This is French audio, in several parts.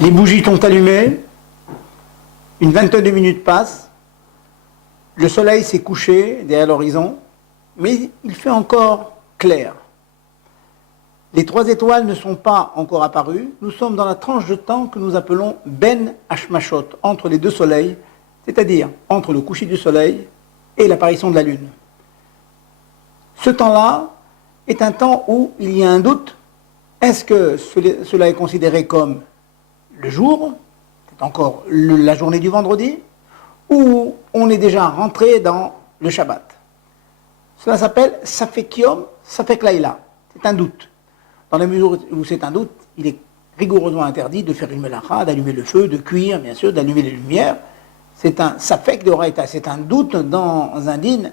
Les bougies sont allumées, une vingtaine de minutes passent, le soleil s'est couché derrière l'horizon, mais il fait encore clair. Les 3 étoiles ne sont pas encore apparues, nous sommes dans la tranche de temps que nous appelons Ben Hashmashot, entre les 2 soleils, c'est-à-dire entre le coucher du soleil et l'apparition de la lune. Ce temps-là est un temps où il y a un doute. Est-ce que cela est considéré comme le jour, c'est encore la journée du vendredi, ou on est déjà rentré dans le Shabbat? Cela s'appelle Safek Yom, Safek Laïla. C'est un doute. Dans la mesure où c'est un doute, il est rigoureusement interdit de faire une melacha, d'allumer le feu, de cuire, bien sûr, d'allumer les lumières. C'est un Safek de Oraïta, c'est un doute dans un din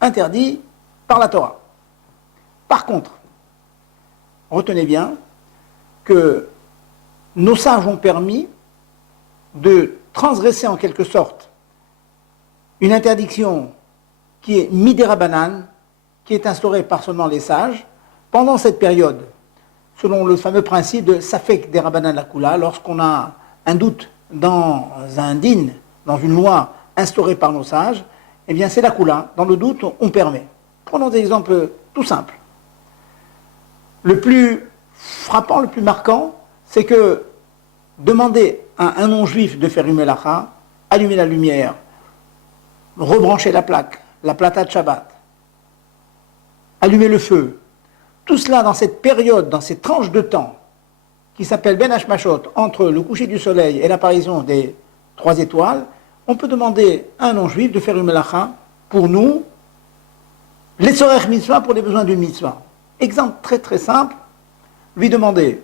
interdit par la Torah. Par contre, retenez bien que nos sages ont permis de transgresser en quelque sorte une interdiction qui est midérabanan, qui est instaurée par seulement les sages, pendant cette période, selon le fameux principe de Safek derabanan lakula, lorsqu'on a un doute dans un din, dans une loi instaurée par nos sages, eh bien c'est la kula, dans le doute on permet. Prenons des exemples tout simples. Le plus frappant, le plus marquant, c'est que demander à un non-juif de faire une melacha, allumer la lumière, rebrancher la plaque, la plata de Shabbat, allumer le feu, tout cela dans cette période, dans cette tranche de temps qui s'appelle Ben Hashmashot, entre le coucher du soleil et l'apparition des 3 étoiles, on peut demander à un non-juif de faire une melacha pour nous, les tzorech mitzvah pour les besoins d'une mitzvah. Exemple très très simple, lui demander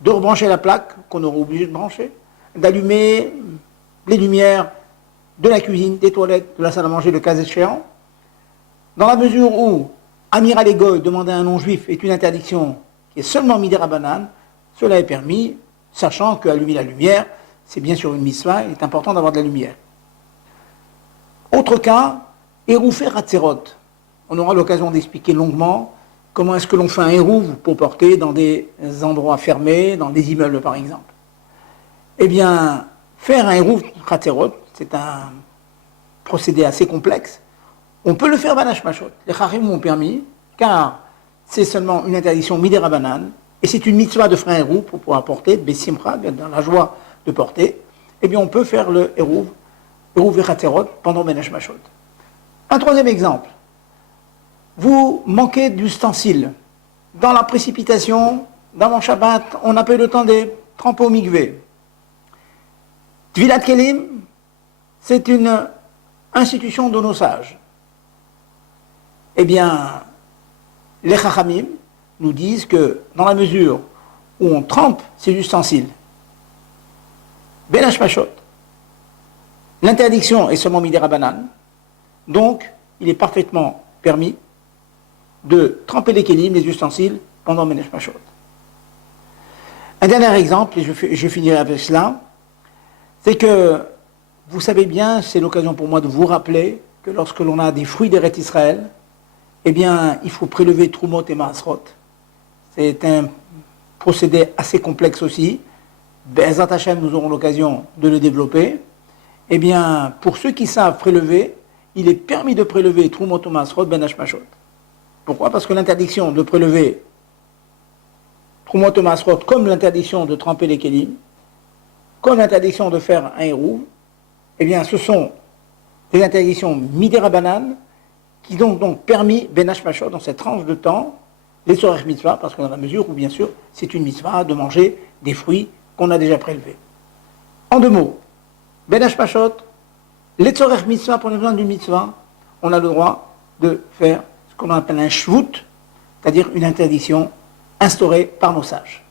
de rebrancher la plaque qu'on aura obligé de brancher, d'allumer les lumières de la cuisine, des toilettes, de la salle à manger, le cas échéant. Dans la mesure où Amiral Egoy, demander à un non-juif, est une interdiction qui est seulement midérabanan, cela est permis, sachant qu'allumer la lumière, c'est bien sûr une mitzvah, il est important d'avoir de la lumière. Autre cas, Eroufé Ratzerot. On aura l'occasion d'expliquer longuement comment est-ce que l'on fait un hérouv pour porter dans des endroits fermés, dans des immeubles par exemple. Eh bien, faire un hérouv Ratzerot, c'est un procédé assez complexe. On peut le faire Ben Hashmashot. Les Chachamim m'ont permis, car c'est seulement une interdiction midérabanan, et c'est une mitzvah de faire un hérouv pour pouvoir porter, Bessimcha, dans la joie de porter. Eh bien, on peut faire le hérouv Ratzerot pendant Ben Hashmashot. Un troisième exemple. Vous manquez d'ustensiles. Dans la précipitation, dans mon Shabbat, on n'a pas eu le temps de tremper au mikvé. Tvilat Kelim, c'est une institution de nos sages. Eh bien, les Chachamim nous disent que dans la mesure où on trempe ces ustensiles, Ben Hashmashot, l'interdiction est seulement midérabanan, donc il est parfaitement permis de tremper les kélim, les ustensiles, pendant Ben Hashmashot. Un dernier exemple, et je finirai avec cela, c'est que, vous savez bien, c'est l'occasion pour moi de vous rappeler que lorsque l'on a des fruits d'Eretz Israël, eh bien, il faut prélever Trumot et Maasrot. C'est un procédé assez complexe aussi. Be'ezrat Hashem, nous aurons l'occasion de le développer. Eh bien, pour ceux qui savent prélever, il est permis de prélever Trumot et Maasrot Ben Hashmashot. Pourquoi? Parce que l'interdiction de prélever Trumot et Maasrot, comme l'interdiction de tremper les kélim, comme l'interdiction de faire un hérouv, eh bien, ce sont des interdictions midérabanan qui ont donc permis Ben Hashmashot, dans cette tranche de temps, les tzorech mitzvah, parce que dans la mesure où, bien sûr, c'est une mitzvah de manger des fruits qu'on a déjà prélevés. En 2 mots, Ben Hashmashot, les tzorech mitzvah, pour les besoins d'une mitzvah, on a le droit de faire ce qu'on appelle un shvut, c'est-à-dire une interdiction instaurée par nos sages.